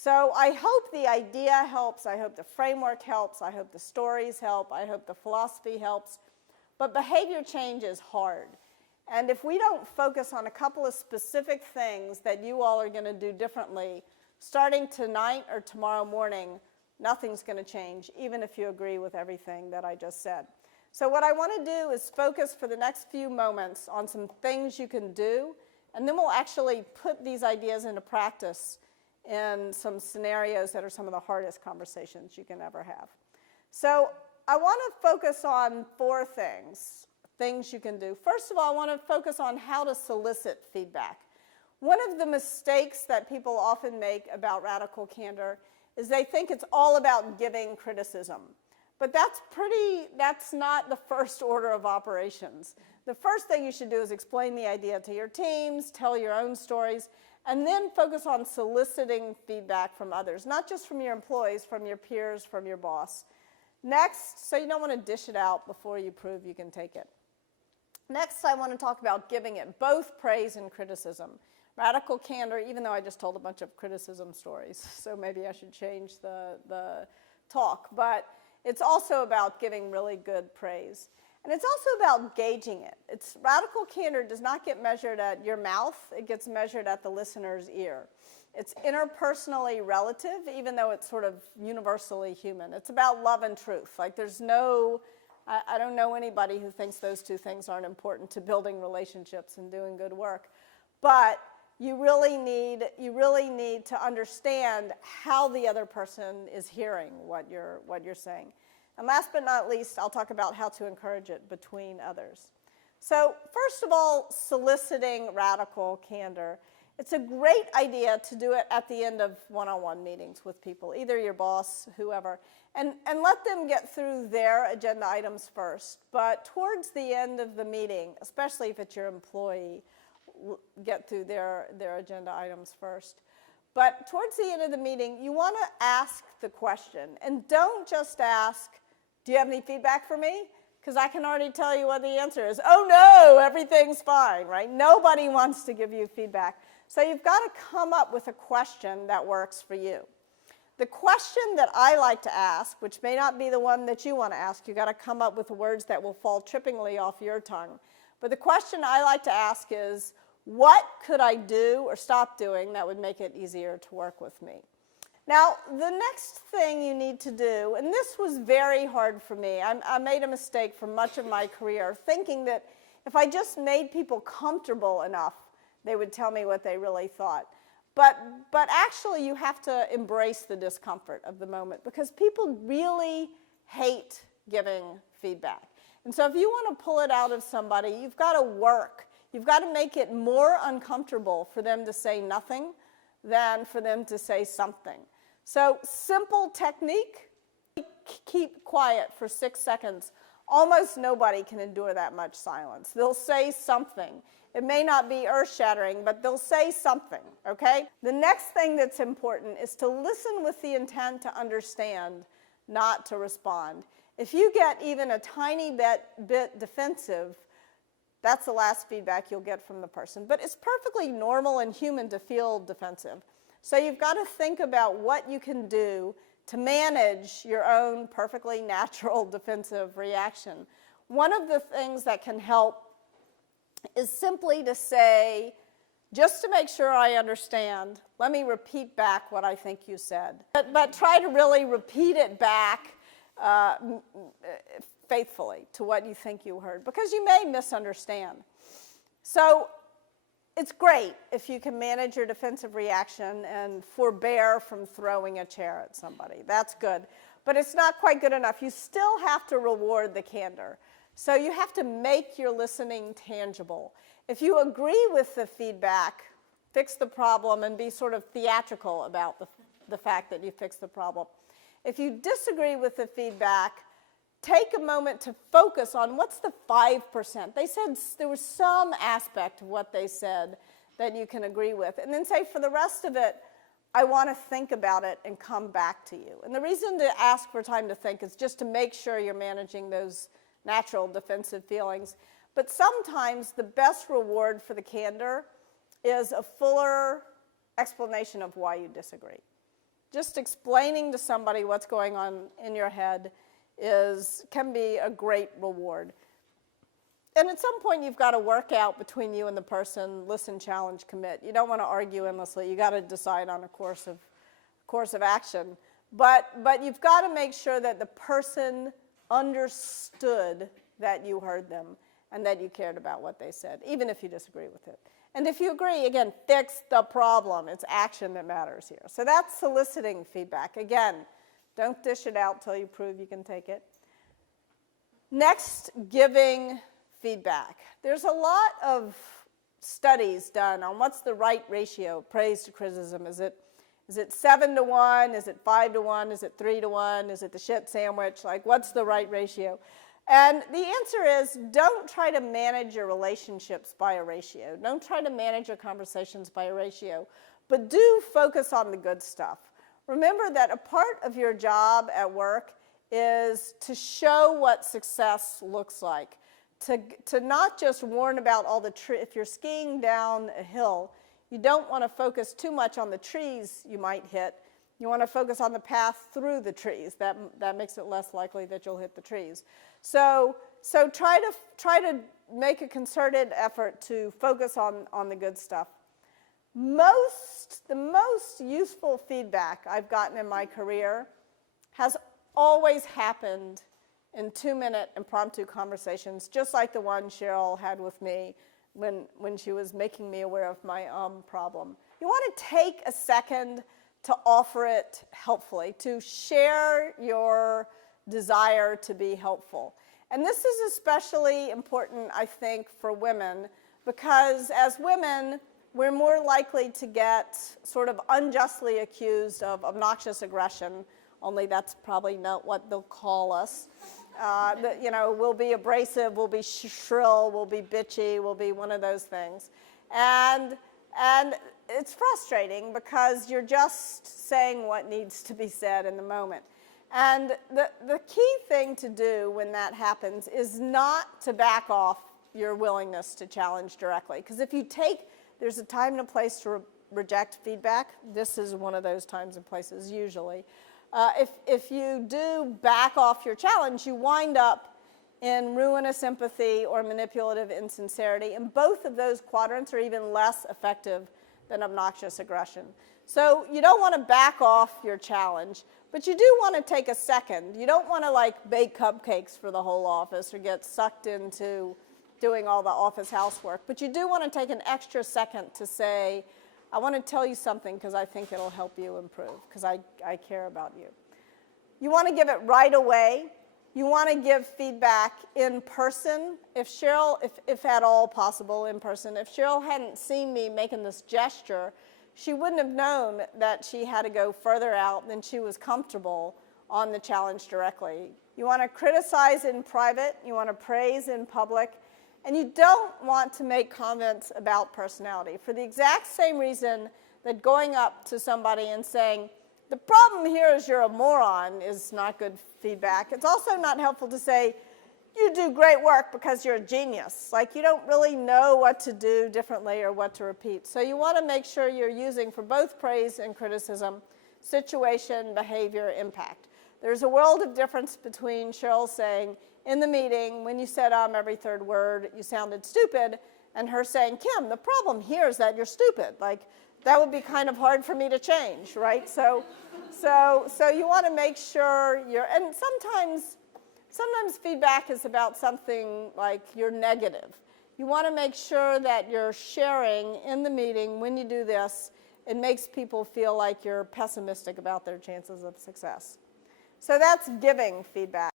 So I hope the idea helps. I hope the framework helps. I hope the stories help. I hope the philosophy helps. But behavior change is hard. And if we don't focus on a couple of specific things that you all are going to do differently, starting tonight or tomorrow morning, nothing's going to change, even if you agree with everything that I just said. So what I want to do is focus for the next few moments on some things you can do, and then we'll actually put these ideas into practice in some scenarios that are some of the hardest conversations you can ever have. So I want to focus on 4 things you can do. First of all, I want to focus on how to solicit feedback. One of the mistakes that people often make about radical candor is they think it's all about giving criticism. But that's not the first order of operations. The first thing you should do is explain the idea to your teams, tell your own stories, and then focus on soliciting feedback from others, not just from your employees, from your peers, from your boss. Next, so you don't want to dish it out before you prove you can take it. Next, I want to talk about giving it both praise and criticism. Radical candor, even though I just told a bunch of criticism stories, so maybe I should change the talk, but it's also about giving really good praise. And it's also about gauging it. Radical candor does not get measured at your mouth, it gets measured at the listener's ear. It's interpersonally relative, even though it's sort of universally human. It's about love and truth. Like there's no, I don't know anybody who thinks those 2 things aren't important to building relationships and doing good work. But you really need to understand how the other person is hearing what you're saying. And last but not least, I'll talk about how to encourage it between others. So first of all, soliciting radical candor. It's a great idea to do it at the end of one-on-one meetings with people, either your boss, whoever, and let them get through their agenda items first. But towards the end of the meeting, especially if it's your employee, get through their agenda items first. But towards the end of the meeting, you want to ask the question. And don't just ask, do you have any feedback for me? Because I can already tell you what the answer is. Oh no, everything's fine, right? Nobody wants to give you feedback. So you've got to come up with a question that works for you. The question that I like to ask, which may not be the one that you want to ask, you've got to come up with the words that will fall trippingly off your tongue. But the question I like to ask is, what could I do or stop doing that would make it easier to work with me? Now, the next thing you need to do, and this was very hard for me. I made a mistake for much of my career, thinking that if I just made people comfortable enough, they would tell me what they really thought. But actually, you have to embrace the discomfort of the moment, because people really hate giving feedback. And so if you want to pull it out of somebody, you've got to work. You've got to make it more uncomfortable for them to say nothing than for them to say something. So simple technique, keep quiet for 6 seconds. Almost nobody can endure that much silence. They'll say something. It may not be earth-shattering, but they'll say something, okay? The next thing that's important is to listen with the intent to understand, not to respond. If you get even a tiny bit defensive, that's the last feedback you'll get from the person. But it's perfectly normal and human to feel defensive. So you've got to think about what you can do to manage your own perfectly natural defensive reaction. One of the things that can help is simply to say, just to make sure I understand, let me repeat back what I think you said. But try to really repeat it back faithfully to what you think you heard, because you may misunderstand. So it's great if you can manage your defensive reaction and forbear from throwing a chair at somebody. That's good. But it's not quite good enough. You still have to reward the candor. So you have to make your listening tangible. If you agree with the feedback, fix the problem and be sort of theatrical about the fact that you fixed the problem. If you disagree with the feedback, take a moment to focus on what's the 5%. They said there was some aspect of what they said that you can agree with. And then say, for the rest of it, I want to think about it and come back to you. And the reason to ask for time to think is just to make sure you're managing those natural defensive feelings. But sometimes the best reward for the candor is a fuller explanation of why you disagree. Just explaining to somebody what's going on in your head can be a great reward. And at some point, you've got to work out between you and the person, listen, challenge, commit. You don't want to argue endlessly. You've got to decide on a course of action. But you've got to make sure that the person understood that you heard them and that you cared about what they said, even if you disagree with it. And if you agree, again, fix the problem. It's action that matters here. So that's soliciting feedback. Again, don't dish it out till you prove you can take it. Next, giving feedback. There's a lot of studies done on what's the right ratio of praise to criticism. Is it 7-to-1? Is it 5-to-1? Is it 3-to-1? Is it the shit sandwich? Like, what's the right ratio? And the answer is, don't try to manage your relationships by a ratio. Don't try to manage your conversations by a ratio. But do focus on the good stuff. Remember that a part of your job at work is to show what success looks like. To not just warn about all the trees. If you're skiing down a hill, you don't want to focus too much on the trees you might hit. You want to focus on the path through the trees. That makes it less likely that you'll hit the trees. So try to make a concerted effort to focus on the good stuff. The most useful feedback I've gotten in my career has always happened in 2-minute impromptu conversations, just like the one Cheryl had with me when she was making me aware of my problem. You want to take a second to offer it helpfully, to share your desire to be helpful. And this is especially important, I think, for women, because as women, we're more likely to get sort of unjustly accused of obnoxious aggression, only that's probably not what they'll call us. We'll be abrasive, we'll be shrill, we'll be bitchy, we'll be one of those things. And it's frustrating because you're just saying what needs to be said in the moment. And the key thing to do when that happens is not to back off your willingness to challenge directly. Because if you there's a time and a place to reject feedback. This is one of those times and places usually. If you do back off your challenge, you wind up in ruinous empathy or manipulative insincerity. And both of those quadrants are even less effective than obnoxious aggression. So you don't want to back off your challenge, but you do want to take a second. You don't want to bake cupcakes for the whole office or get sucked into doing all the office housework. But you do want to take an extra second to say, I want to tell you something because I think it'll help you improve, because I care about you. You want to give it right away. You want to give feedback in person. If at all possible, in person. If Cheryl hadn't seen me making this gesture, she wouldn't have known that she had to go further out than she was comfortable on the challenge directly. You want to criticize in private. You want to praise in public. And you don't want to make comments about personality for the exact same reason that going up to somebody and saying, the problem here is you're a moron is not good feedback. It's also not helpful to say, you do great work because you're a genius. You don't really know what to do differently or what to repeat. So you want to make sure you're using, for both praise and criticism, situation, behavior, impact. There's a world of difference between Cheryl saying, in the meeting, when you said every third word, you sounded stupid, and her saying, Kim, the problem here is that you're stupid. That would be kind of hard for me to change, right? So you want to make sure and sometimes feedback is about something like you're negative. You want to make sure that you're sharing in the meeting, when you do this, it makes people feel like you're pessimistic about their chances of success. So that's giving feedback.